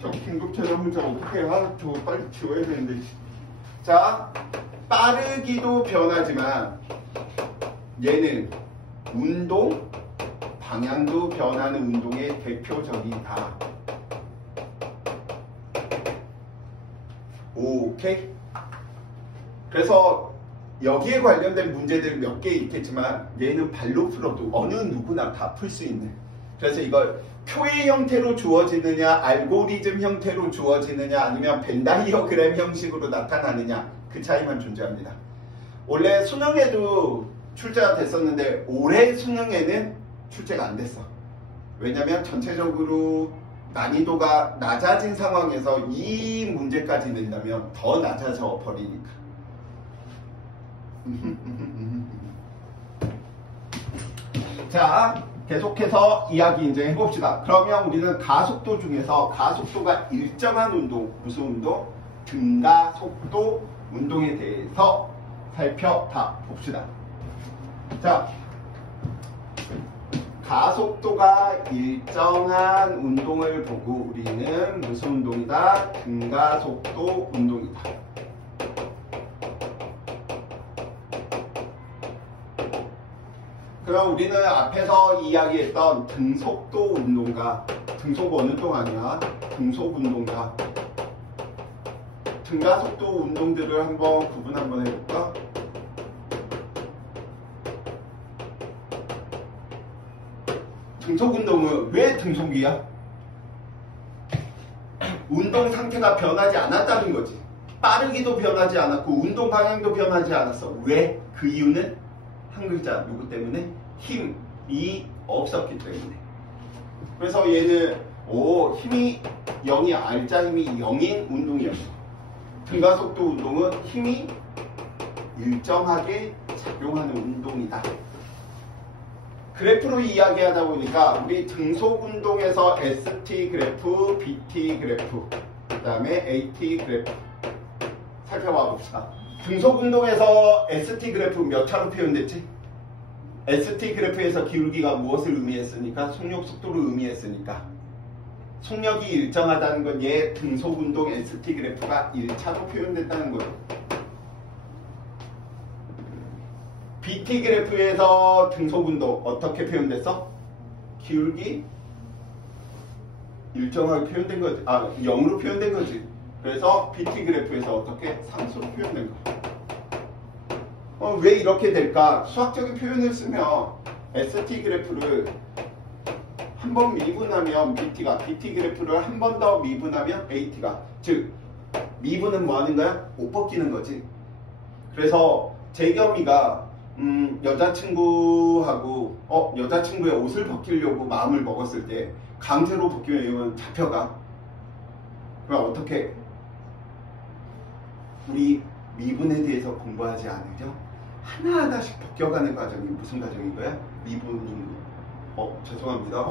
저 긴급체전 문자 어떻게 해? 저 빨리 지워야 되는데. 자, 빠르기도 변하지만 얘는 운동, 방향도 변하는 운동의 대표적이다. 오케이? 그래서 여기에 관련된 문제들 몇 개 있겠지만 얘는 발로 풀어도 어느 누구나 다 풀 수 있는. 그래서 이걸 표의 형태로 주어지느냐, 알고리즘 형태로 주어지느냐, 아니면 벤다이어그램 형식으로 나타나느냐, 그 차이만 존재합니다. 원래 수능에도 출제가 됐었는데 올해 수능에는 출제가 안 됐어. 왜냐면 전체적으로 난이도가 낮아진 상황에서 이 문제까지 낸다면 더 낮아져 버리니까. 자, 계속해서 이야기 이제 해봅시다. 그러면 우리는 가속도 중에서 가속도가 일정한 운동, 무슨 운동? 등가속도 운동에 대해서 살펴봅시다. 자, 가속도가 일정한 운동을 보고 우리는 무슨 운동이다? 등가속도 운동이다. 그럼 우리는 앞에서 이야기했던 등속도 운동과 등속 어느 동 아니야? 등속 운동과 등가속도 운동들을 한번 구분 한번 해볼까? 등속 운동은 왜 등속이야? 운동 상태가 변하지 않았다는 거지. 빠르기도 변하지 않았고 운동 방향도 변하지 않았어. 왜? 그 이유는 한 글자 누구 때문에? 힘이 없었기 때문에. 그래서 얘는 힘이 0이 알자 힘이 0인 운동이었어. 등가속도 운동은 힘이 일정하게 작용하는 운동이다. 그래프로 이야기하다 보니까 우리 등속 운동에서 ST 그래프, BT 그래프, 그 다음에 AT 그래프 살펴봐 봅시다. 등속 운동에서 ST 그래프 몇 차로 표현됐지? ST 그래프에서 기울기가 무엇을 의미했으니까? 속력 속도를 의미했으니까. 속력이 일정하다는 건 얘 등속 운동 ST 그래프가 1차로 표현됐다는 거예요. BT 그래프에서 등속 운동 어떻게 표현됐어? 기울기 일정하게 표현된 거지. 0으로 표현된 거지. 그래서 BT 그래프에서 어떻게? 상수로 표현된 거야. 왜 이렇게 될까? 수학적인 표현을 쓰면 ST 그래프를 한 번 미분하면 BT 그래프를 한 번 더 미분하면 AT가, 즉 미분은 뭐 하는 거야? 옷 벗기는 거지. 그래서 재겸이가 여자친구하고 여자친구의 옷을 벗기려고 마음을 먹었을 때 강제로 벗기면 이건 잡혀가. 그럼 어떻게? 우리 미분에 대해서 공부하지 않으죠? 하나하나씩 벗겨가는 과정이 무슨 과정인 거야? 미분인 거. 죄송합니다.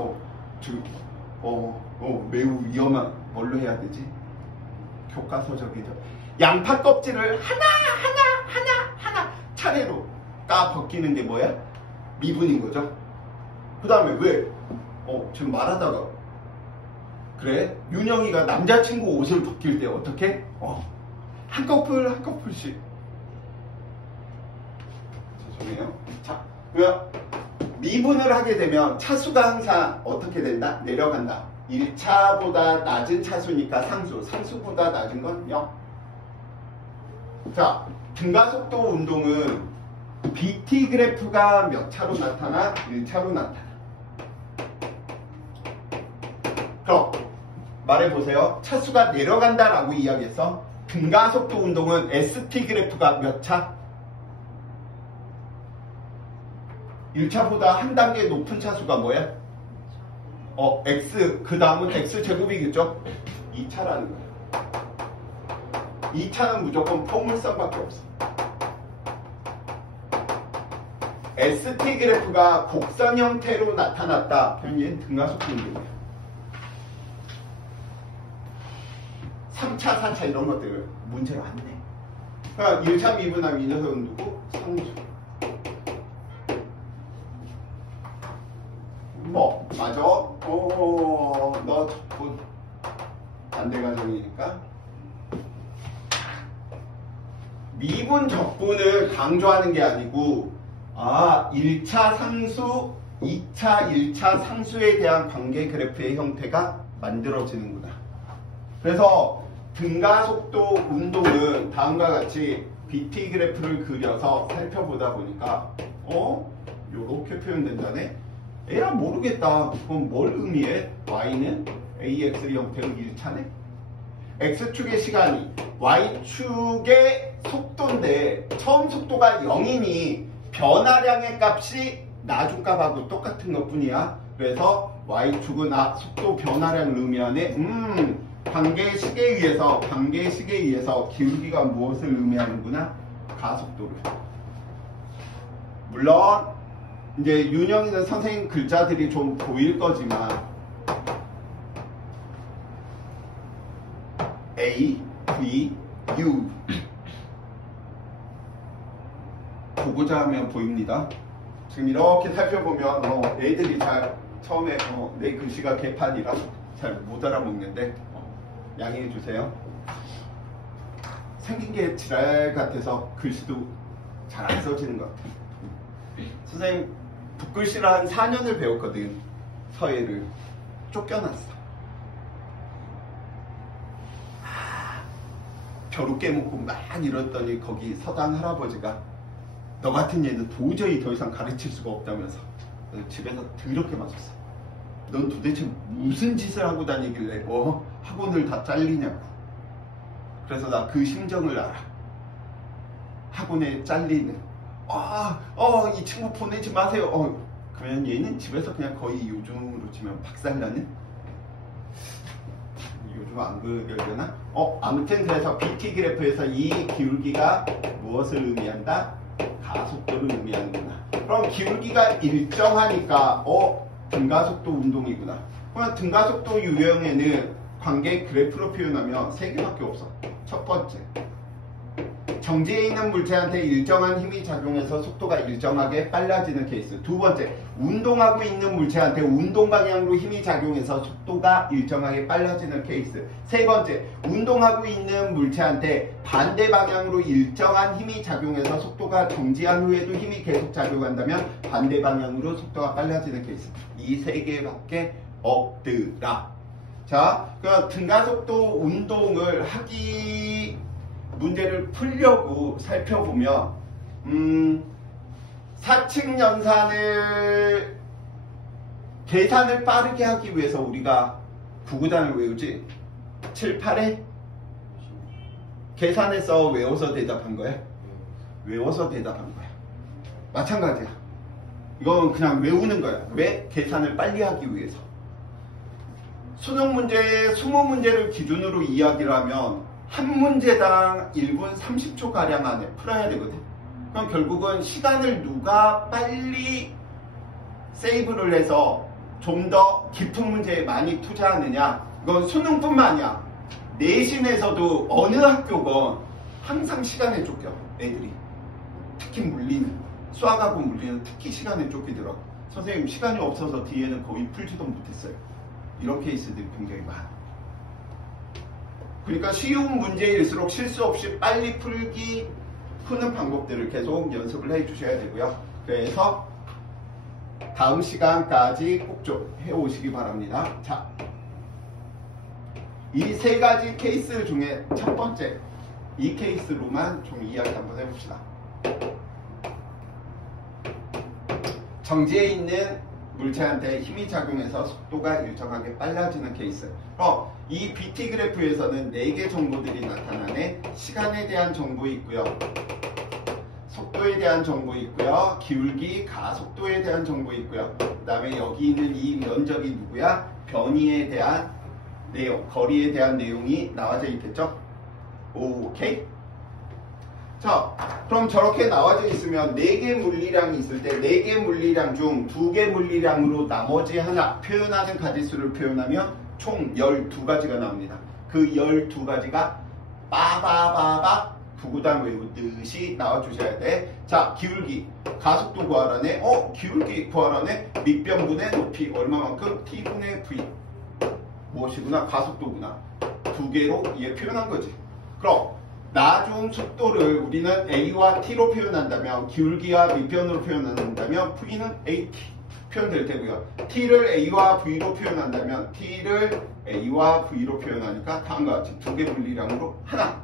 매우 위험한, 뭘로 해야 되지? 교과서적이죠. 양파 껍질을 하나 차례로 까 벗기는 게 뭐야? 미분인 거죠. 그 다음에 왜? 지금 말하다가 그래? 윤영이가 남자친구 옷을 벗길 때 어떻게? 한 커플씩. 죄송해요. 자, 그러면 미분을 하게 되면 차수가 항상 어떻게 된다? 내려간다. 1차보다 낮은 차수니까 상수보다 낮은 건 0. 자, 등가속도 운동은 BT 그래프가 몇 차로 나타나? 1차로 나타나. 그럼 말해보세요. 차수가 내려간다라고 이야기했어. 등가속도 운동은 ST 그래프가 몇 차? 1차보다 한 단계 높은 차수가 뭐야? X, 그 다음은 X제곱이겠죠? 2차라는 거야. 2차는 무조건 포물선밖에 없어. ST 그래프가 곡선 형태로 나타났다. 그럼 얘는 등가속도 운동이야. 3차, 4차 이런 것들을 문제로 안 내. 그러니까 1차 미분하면 이 녀석은 누구? 상수. 뭐 맞아. 너 적분 반대 가정이니까 미분 적분을 강조하는 게 아니고 1차 상수, 2차 1차 상수에 대한 관계 그래프의 형태가 만들어지는구나. 그래서 등가속도 운동은 다음과 같이 BT 그래프를 그려서 살펴보다 보니까 요렇게 표현된다네. 에라 모르겠다. 그럼 뭘 의미해? y는 ax 형태로 1차네. x축의 시간이 y축의 속도인데 처음 속도가 0이니 변화량의 값이 나중값하고 똑같은 것 뿐이야. 그래서 y축은 속도 변화량을 의미하네. 관계식에 의해서 기울기가 무엇을 의미하는구나? 가속도를. 물론 이제 윤영이는 선생님 글자들이 좀 보일 거지만 A, V, U 보고자 하면 보입니다. 지금 이렇게 살펴보면 애들이 잘 처음에 내 글씨가 개판이라 잘 못 알아먹는데 양해해 주세요. 생긴 게 지랄 같아서 글씨도 잘 안 써지는 것 같아요. 선생님 붓글씨를 한 4년을 배웠거든. 서예를 쫓겨났어. 벼룩 깨먹고 막 이랬더니 거기 서당 할아버지가 너 같은 얘는 도저히 더 이상 가르칠 수가 없다면서 집에서 더럽게 맞았어. 넌 도대체 무슨 짓을 하고 다니길래 학원을 다 잘리냐고. 그래서 나 그 심정을 알아. 학원에 잘리는 이 친구 보내지 마세요. 그러면 얘는 집에서 그냥 거의 요즘으로 치면 박살나는? 요즘 안 그러려나? 아무튼 그래서 BT 그래프에서 이 기울기가 무엇을 의미한다? 가속도를 의미하는구나. 그럼 기울기가 일정하니까 등가속도 운동이구나. 그럼 등가속도 유형에는 관계 그래프로 표현하면 3개밖에 없어. 첫 번째, 정지해 있는 물체한테 일정한 힘이 작용해서 속도가 일정하게 빨라지는 케이스. 두 번째, 운동하고 있는 물체한테 운동 방향으로 힘이 작용해서 속도가 일정하게 빨라지는 케이스. 세 번째, 운동하고 있는 물체한테 반대 방향으로 일정한 힘이 작용해서 속도가 정지한 후에도 힘이 계속 작용한다면 반대 방향으로 속도가 빨라지는 케이스. 이 3개밖에 없더라. 자, 그 등가속도 운동을 문제를 풀려고 살펴보면 4층 연산을 계산을 빠르게 하기 위해서 우리가 구구단을 외우지. 7, 8에 계산해서 외워서 대답한 거야? 외워서 대답한 거야. 마찬가지야. 이건 그냥 외우는 거야. 왜? 계산을 빨리 하기 위해서. 수능 문제에 20문제를 기준으로 이야기를 하면 한 문제당 1분 30초 가량 안에 풀어야 되거든. 그럼 결국은 시간을 누가 빨리 세이브를 해서 좀 더 깊은 문제에 많이 투자하느냐. 이건 수능뿐만 아니야. 내신에서도 어느 학교건 항상 시간에 쫓겨. 애들이. 특히 물리는. 수학하고 물리는 특히 시간에 쫓기더라고. 선생님 시간이 없어서 뒤에는 거의 풀지도 못했어요. 이런 케이스들이 굉장히 많아. 그러니까 쉬운 문제일수록 실수 없이 빨리 푸는 방법들을 계속 연습을 해 주셔야 되고요. 그래서 다음 시간까지 꼭 좀 해오시기 바랍니다. 자, 이 3가지 케이스 중에 첫 번째, 이 케이스로만 좀 이야기 한번 해봅시다. 정지해 있는 물체한테 힘이 작용해서 속도가 일정하게 빨라지는 케이스. 이 BT 그래프에서는 4개 정보들이 나타나네. 시간에 대한 정보 있고요. 속도에 대한 정보 있고요. 기울기, 가속도에 대한 정보 있고요. 그 다음에 여기 있는 이 면적이 누구야? 변이에 대한 내용, 거리에 대한 내용이 나와져 있겠죠? 오케이? 자, 그럼 저렇게 나와져 있으면 4개 물리량이 있을 때 4개 물리량 중 2개 물리량으로 나머지 하나 표현하는 가지수를 표현하면 총 12가지가 나옵니다. 그 12가지가 빠바바바 부구단 외우듯이 나와주셔야 돼. 자, 기울기 가속도 구하라네. 기울기 구하라네. 밑변분의 높이 얼마만큼? t분의 v. 무엇이구나? 가속도구나. 두 개로 얘 표현한 거지. 그럼 나중 속도를 우리는 a와 t로 표현한다면, 기울기와 밑변으로 표현한다면 v는 at 표현될 테고요. t를 a와 v로 표현한다면 t를 a와 v로 표현하니까 다음과 같이 두 개 물리량으로 하나.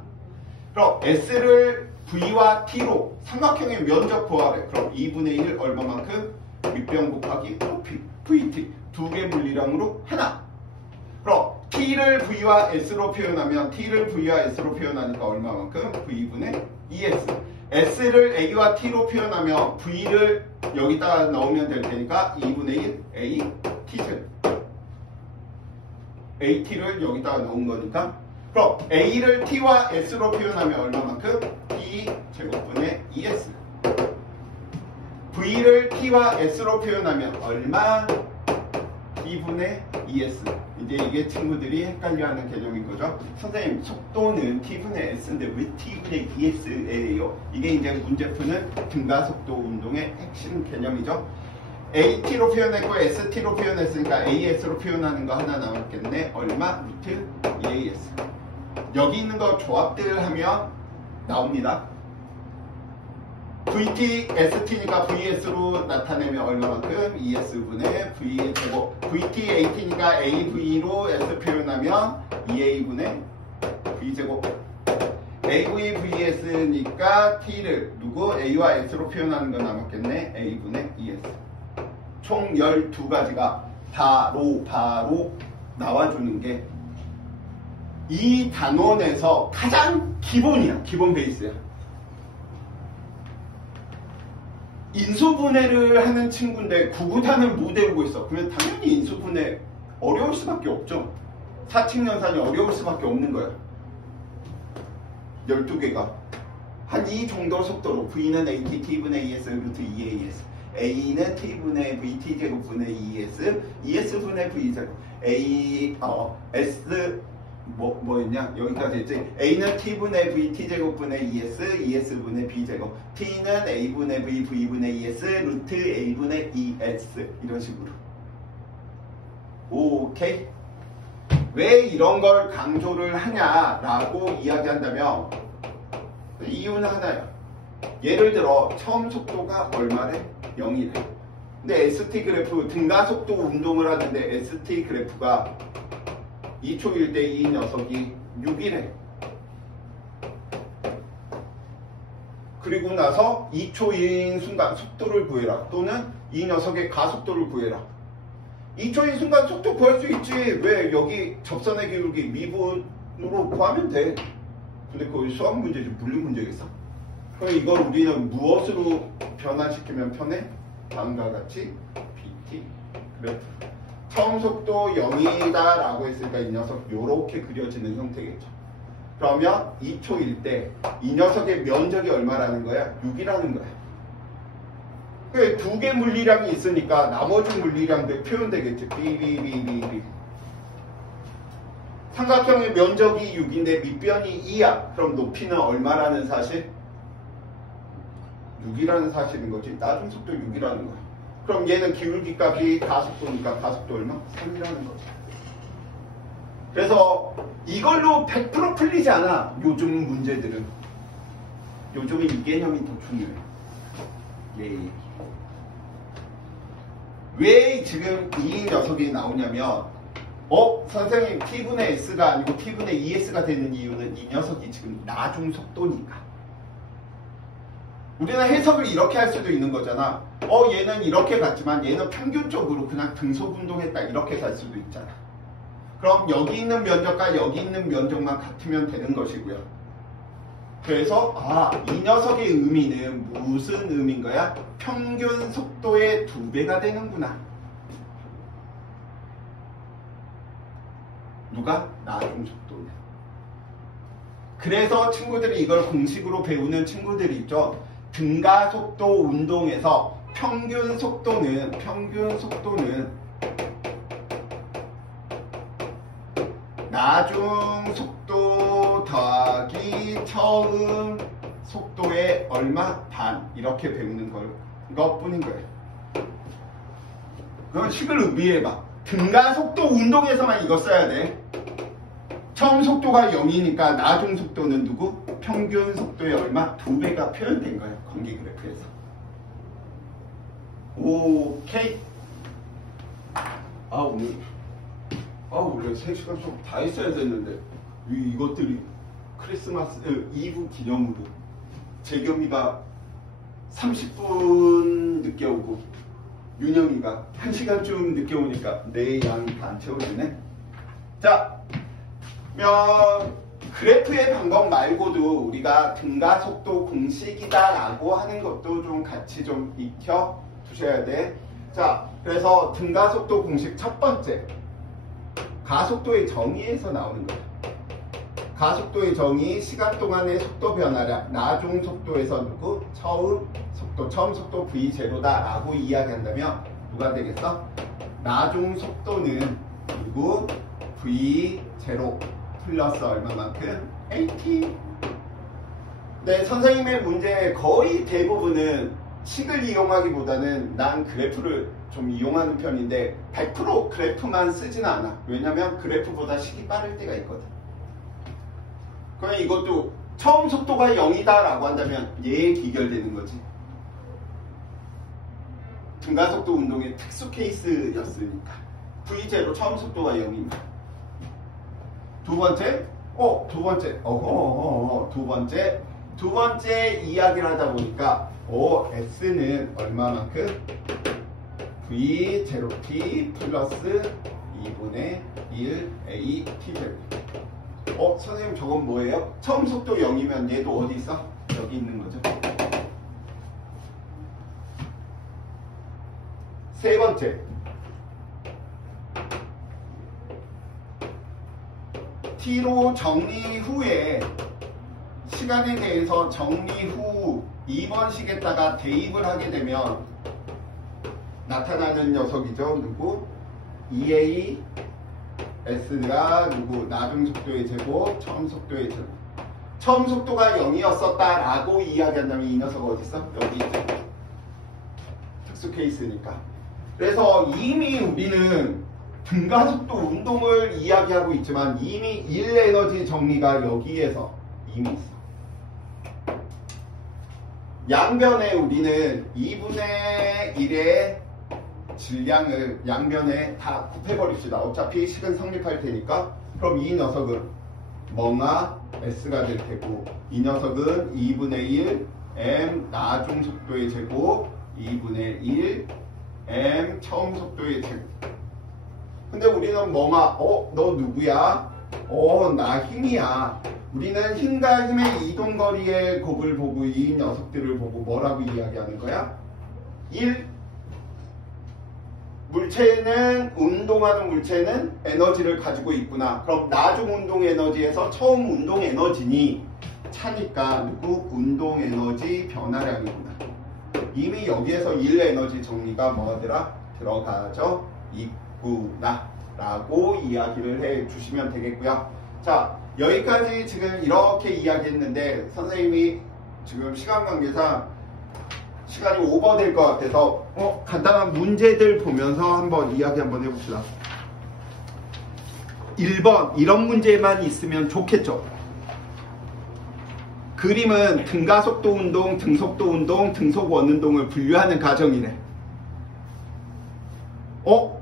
그럼 s를 v와 t로 삼각형의 면적 구하래. 그럼 2분의 1 얼마만큼? 밑변 곱하기 높이 vt 두 개 물리량으로 하나. 그럼 t를 v와 s로 표현하면 t를 v와 s로 표현하니까 얼마만큼? v분의 2s. s를 a와 t로 표현하면 v를 여기다가 넣으면 될 테니까 2분의 1 a t제곱. at를 여기다가 넣은 거니까. 그럼 a를 t와 s로 표현하면 얼마만큼? t 제곱분의 2s. v를 t와 s로 표현하면 얼마? t분의 2s. 이제 이게 친구들이 헷갈려하는 개념인 거죠. 선생님, 속도는 t분의 s인데 왜 t분의 2s예요? 이게 이제 문제 푸는 등가속도 운동의 핵심 개념이죠. AT로 표현했고 ST로 표현했으니까 AS로 표현하는 거 하나 남았겠네. 얼마? 루트 2AS. 여기 있는 거 조합들 하면 나옵니다. VT, ST니까 VS로 나타내면 얼마만큼? 2S분의 V제곱. VT, AT니까 AV로 S 표현하면 2A분의 V제곱. AV, VS니까 T를 누구? A와 S로 표현하는 거 남았겠네. A분의 2S. 총 12가지가 바로 나와주는 게 이 단원에서 가장 기본이야. 기본 베이스야. 인수분해를 하는 친구인데 구구단을 못 외우고 있어. 그러면 당연히 인수분해 어려울 수밖에 없죠. 사칙연산이 어려울 수밖에 없는 거야. 12개가 한 이 정도 속도로 V는 AT T분의 2S 루트 2AS, A는 T분의 VT 제곱분의 2S, 2S분의 V제곱, S 뭐였냐? 여기까지 했지. A는 T분의 VT 제곱분의 2S, 2S분의 B제곱, T는 A분의 V, V분의 2S, 루트 A분의 2S. 이런 식으로. 오케이? 왜 이런 걸 강조를 하냐라고 이야기한다면 이유는 하나야. 예를 들어 처음 속도가 얼마래? 0이래. 근데 ST 그래프 등가속도 운동을 하는데 ST 그래프가 2초일 때 이 녀석이 6이래. 그리고 나서 2초인 순간 속도를 구해라. 또는 이 녀석의 가속도를 구해라. 2초인 순간 속도 구할 수 있지. 왜? 여기 접선의 기울기 미분으로 구하면 돼. 근데 그거 수학 문제지 물리 문제겠어? 그럼 이걸 우리는 무엇으로 변환시키면 편해? 다음과 같이 BT 그래프. 처음 속도 0이다 라고 했으니까 이 녀석 요렇게 그려지는 형태겠죠. 그러면 2초일 때 이 녀석의 면적이 얼마라는 거야? 6이라는 거야. 두 개 물리량이 있으니까 나머지 물리량들 표현되겠지. B. 삼각형의 면적이 6인데 밑변이 2야. 그럼 높이는 얼마라는 사실? 6이라는 사실인 거지. 나중 속도 6이라는 거야. 그럼 얘는 기울기 값이 가속도니까 가속도 얼마? 3이라는 거지. 그래서 이걸로 100% 풀리지 않아. 요즘 문제들은. 요즘은 이 개념이 더 중요해. 예. 왜 지금 이 녀석이 나오냐면 선생님 T분의 S가 아니고 T분의 2S가 되는 이유는 이 녀석이 지금 나중 속도니까. 우리는 해석을 이렇게 할 수도 있는 거잖아. 얘는 이렇게 갔지만 얘는 평균적으로 그냥 등속 운동했다 이렇게 갈 수도 있잖아. 그럼 여기 있는 면적과 여기 있는 면적만 같으면 되는 것이고요. 그래서 이 녀석의 의미는 무슨 의미인 거야? 평균 속도의 2배가 되는구나. 누가? 나중 속도는. 그래서 친구들이 이걸 공식으로 배우는 친구들이 있죠. 등가속도 운동에서 평균 속도는 나중 속도 속도 더하기 처음 속도의 얼마? 반. 이렇게 배우는 것뿐인 거예요. 그럼 식을 의미해봐. 등가속도 운동에서만 이거 써야 돼. 처음 속도가 0이니까 나중 속도는 누구? 평균 속도의 얼마? 2배가 표현된 거예요. 관계 그래프에서. 오케이. 오늘 원래 3시간 좀 다 했어야 됐는데 이것들이 크리스마스 이브 기념으로 재겸이가 30분 늦게 오고 윤영이가 1시간쯤 늦게 오니까 내 양이 다 안 채워지네. 자, 그래프의 방법 말고도 우리가 등가속도 공식이다 라고 하는 것도 좀 같이 좀 익혀 두셔야 돼. 자, 그래서 등가속도 공식 첫 번째, 가속도의 정의에서 나오는 거예요. 가속도의 정의, 시간 동안의 속도 변화량, 나중 속도에서 누구? 처음 속도 V0다 라고 이야기한다면 누가 되겠어? 나중 속도는 누구? V0 플러스 얼마만큼? AT. 네, 선생님의 문제 거의 대부분은 식을 이용하기보다는 난 그래프를 좀 이용하는 편인데 100% 그래프만 쓰지는 않아. 왜냐면 그래프보다 식이 빠를 때가 있거든. 그러면 이것도 처음 속도가 0이다 라고 한다면 얘에 기결되는 거지. 등가속도 운동의 특수 케이스였으니까. V0 처음 속도가 0입니다. 두 번째 이야기를 하다 보니까 S는 얼마만큼? V0t 플러스 2분의 1 AT0. 선생님 저건 뭐예요? 처음 속도 0이면 얘도 어디 있어? 여기 있는 거죠. 세 번째, T로 정리 후에 시간에 대해서 정리 후 2번식에다가 대입을 하게 되면 나타나는 녀석이죠. 누구? EA S가 누구? 나중 속도의 제곱, 처음 속도의 제곱. 처음 속도가 0이었었다 라고 이야기한다면 이 녀석 어디 있어? 여기 있죠. 특수 케이스니까. 그래서 이미 우리는 등가속도 운동을 이야기하고 있지만 이미 1에너지 정리가 여기에서 이미 있어. 양변에 우리는 2분의 1의 질량을 양변에 다 곱해버립시다. 어차피 식은 성립할 테니까. 그럼 이 녀석은 멍아 S가 될 테고 이 녀석은 2분의 1 M 나중 속도의 제곱 2분의 1 M 처음 속도의 제곱. 근데 우리는 멍아 너 누구야? 나 힘이야. 우리는 힘과 힘의 이동거리의 곱을 보고 이 녀석들을 보고 뭐라고 이야기하는 거야? 1. 물체는 운동하는 물체는 에너지를 가지고 있구나. 그럼 나중 운동 에너지에서 처음 운동 에너지니 차니까 누구? 운동 에너지 변화량이구나. 이미 여기에서 1 에너지 정리가 뭐하더라? 들어가죠 있구나 라고 이야기를 해 주시면 되겠고요. 자, 여기까지 지금 이렇게 이야기했는데 선생님이 지금 시간 관계상 시간이 오버될 것 같아서 간단한 문제들 보면서 한번 이야기 한번 해봅시다. 1번 이런 문제만 있으면 좋겠죠. 그림은 등가속도 운동, 등속도 운동, 등속원 운동을 분류하는 과정이네.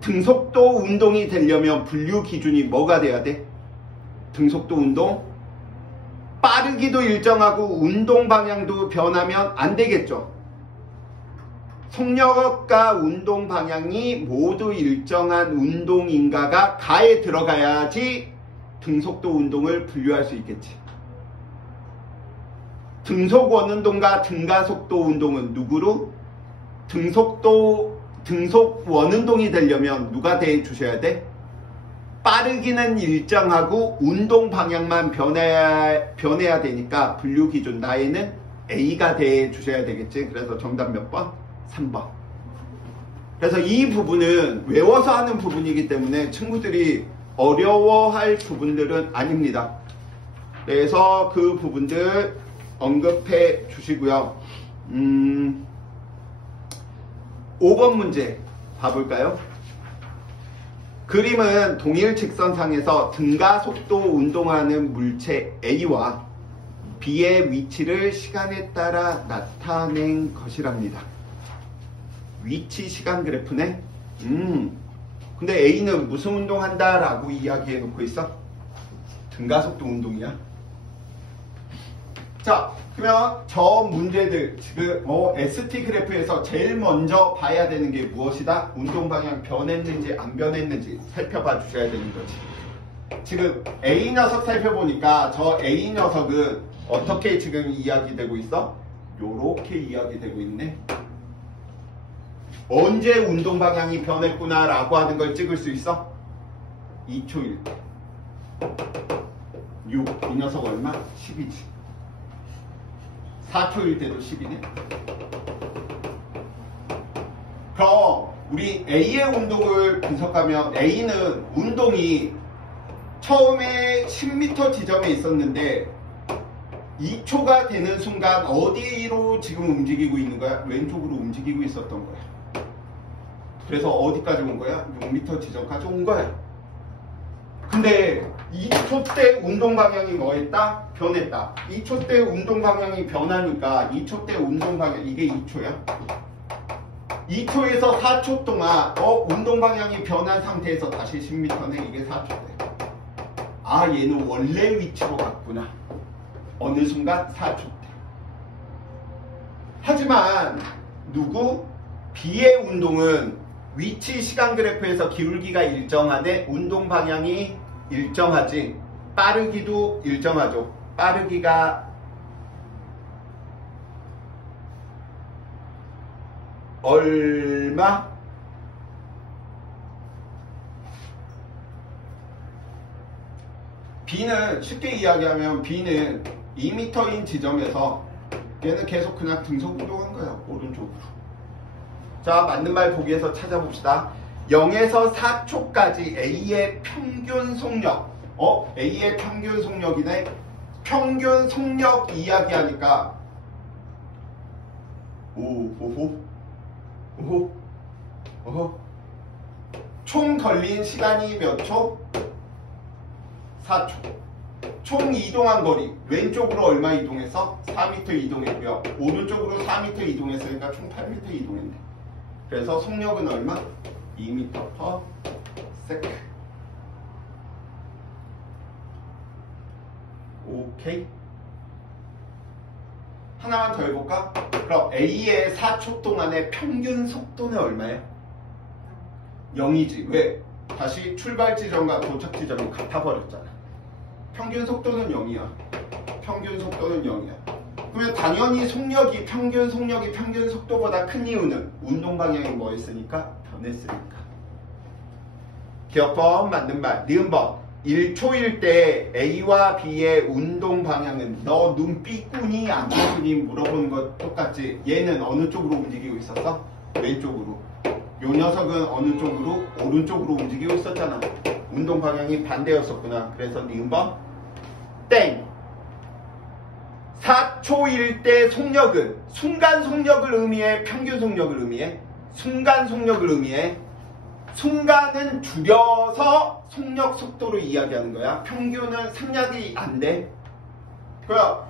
등속도 운동이 되려면 분류 기준이 뭐가 돼야 돼? 등속도 운동? 빠르기도 일정하고 운동 방향도 변하면 안 되겠죠. 속력과 운동 방향이 모두 일정한 운동인가가 가에 들어가야지 등속도 운동을 분류할 수 있겠지. 등속 원운동과 등가속도 운동은 누구로? 등속 원운동이 되려면 누가 돼 주셔야 돼? 빠르기는 일정하고 운동 방향만 변해야 되니까 분류 기준 나에는 A가 돼 주셔야 되겠지. 그래서 정답 몇 번? 3번. 그래서 이 부분은 외워서 하는 부분이기 때문에 친구들이 어려워할 부분들은 아닙니다. 그래서 그 부분들 언급해 주시고요. 5번 문제 봐볼까요? 그림은 동일 직선상에서 등가 속도 운동하는 물체 A와 B의 위치를 시간에 따라 나타낸 것이랍니다. 위치 시간 그래프네? 근데 A는 무슨 운동한다 라고 이야기해 놓고 있어? 등가속도 운동이야. 자, 그러면 저 문제들 지금 ST 그래프에서 제일 먼저 봐야 되는 게 무엇이다? 운동 방향 변했는지 안 변했는지 살펴봐 주셔야 되는 거지. 지금 A 녀석 살펴보니까 저 A 녀석은 어떻게 지금 이야기되고 있어? 요렇게 이야기되고 있네. 언제 운동 방향이 변했구나 라고 하는 걸 찍을 수 있어? 2초일 때 6, 이 녀석 얼마? 10이지. 4초일 때도 10이네. 그럼 우리 A의 운동을 분석하면 A는 운동이 처음에 10m 지점에 있었는데 2초가 되는 순간 어디로 지금 움직이고 있는 거야? 왼쪽으로 움직이고 있었던 거야. 그래서 어디까지 온 거야? 6m 지점까지 온 거야. 근데 2초 때 운동 방향이 뭐했다? 변했다. 2초 때 운동 방향이 변하니까 2초 때 운동 방향 이게 2초야. 2초에서 4초 동안 운동 방향이 변한 상태에서 다시 10m네. 이게 4초 때. 아, 얘는 원래 위치로 갔구나. 어느 순간 4초 때. 하지만 누구? B의 운동은 위치 시간 그래프에서 기울기가 일정하되 운동 방향이 일정하지. 빠르기도 일정하죠. 빠르기가 얼마? B는 쉽게 이야기하면 B는 2m인 지점에서 얘는 계속 그냥 등속 운동한 거야. 오른쪽으로. 자, 맞는 말 보기에서 찾아봅시다. 0에서 4초까지 A의 평균 속력. A의 평균 속력이네. 평균 속력 이야기하니까 총 걸린 시간이 몇 초? 4초. 총 이동한 거리. 왼쪽으로 얼마 이동했어? 4m 이동했고요. 오른쪽으로 4m 이동했으니까 총 8m 이동했네. 그래서 속력은 얼마? 2m/s. 오케이. 하나만 더 해볼까? 그럼 A의 4초 동안의 평균 속도는 얼마야? 0이지. 왜? 다시 출발 지점과 도착 지점이 같아버렸잖아. 평균 속도는 0이야. 평균 속도는 0이야. 그러면 당연히 속력이 평균 속도보다 큰 이유는 운동 방향이 뭐였으니까? 변했으니까. 기억법 맞는 말. 니은법. 1초일 때 A와 B의 운동 방향은 너 눈 삐꾸니 안 삐꾸니 물어보는 것 똑같지. 얘는 어느 쪽으로 움직이고 있었어? 왼쪽으로. 요 녀석은 어느 쪽으로? 오른쪽으로 움직이고 있었잖아. 운동 방향이 반대였었구나. 그래서 니은법 땡. 4초일 때 속력은 순간 속력을 의미해? 평균 속력을 의미해? 순간 속력을 의미해? 순간은 줄여서 속력 속도로 이야기하는 거야. 평균은 생략이 안 돼. 그럼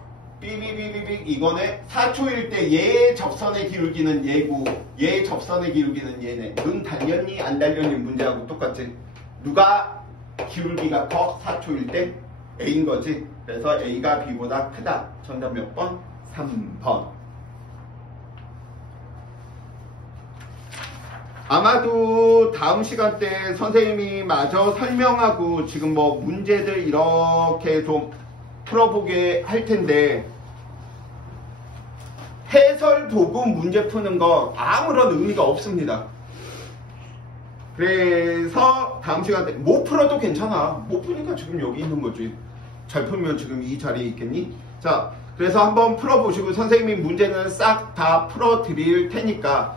삐비비비비 이거네. 4초일 때 얘의 접선의 기울기는 얘고 얘의 접선의 기울기는 얘네. 눈 달렸니 안 달렸니 문제하고 똑같지. 누가 기울기가 커? 4초일 때 A인 거지. 그래서 A가 B보다 크다. 정답 몇 번? 3번. 아마도 다음 시간 때 선생님이 마저 설명하고 지금 뭐 문제들 이렇게 좀 풀어보게 할 텐데 해설 보고 문제 푸는 거 아무런 의미가 없습니다. 그래서 다음 시간 때 못 풀어도 괜찮아. 못 푸니까 지금 여기 있는 거지. 잘 풀면 지금 이 자리에 있겠니? 자, 그래서 한번 풀어보시고 선생님이 문제는 싹 다 풀어드릴 테니까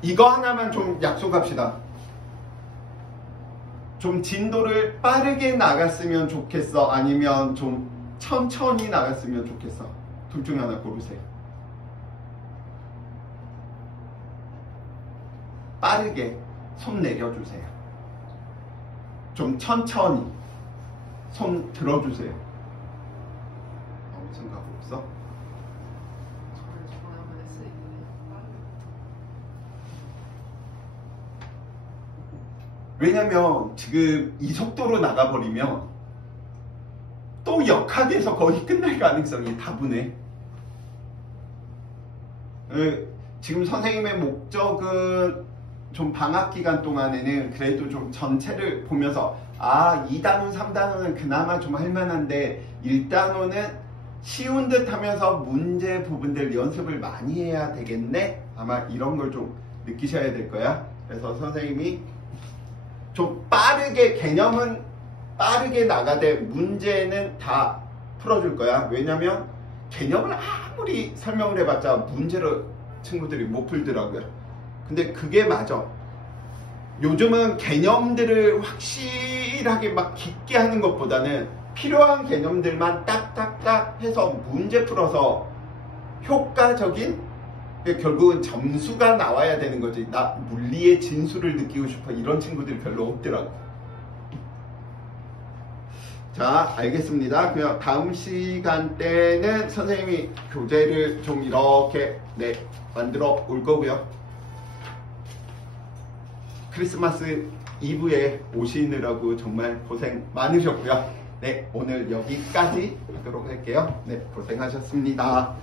이거 하나만 좀 약속합시다. 좀 진도를 빠르게 나갔으면 좋겠어? 아니면 좀 천천히 나갔으면 좋겠어? 둘 중에 하나 고르세요. 빠르게 손 내려주세요. 좀 천천히 손 들어주세요. 아무 생각 없어? 왜냐면 지금 이 속도로 나가버리면 또 역학에서 거의 끝날 가능성이 다분해. 지금 선생님의 목적은 좀 방학 기간 동안에는 그래도 좀 전체를 보면서 2단원, 3단원은 그나마 좀 할만한데 1단원은 쉬운 듯 하면서 문제 부분들 연습을 많이 해야 되겠네? 아마 이런 걸 좀 느끼셔야 될 거야. 그래서 선생님이 좀 빠르게, 개념은 빠르게 나가되 문제는 다 풀어줄 거야. 왜냐면 개념을 아무리 설명을 해봤자 문제로 친구들이 못 풀더라고요. 근데 그게 맞아. 요즘은 개념들을 확실하게 막 깊게 하는 것보다는 필요한 개념들만 딱딱딱 해서 문제 풀어서 효과적인, 결국은 점수가 나와야 되는 거지. 나 물리의 진수를 느끼고 싶어 이런 친구들이 별로 없더라고. 자, 알겠습니다. 그냥 다음 시간 때는 선생님이 교재를 좀 이렇게 만들어 올 거고요. 크리스마스 이브에 오시느라고 정말 고생 많으셨고요. 네, 오늘 여기까지 하도록 할게요. 네, 고생하셨습니다.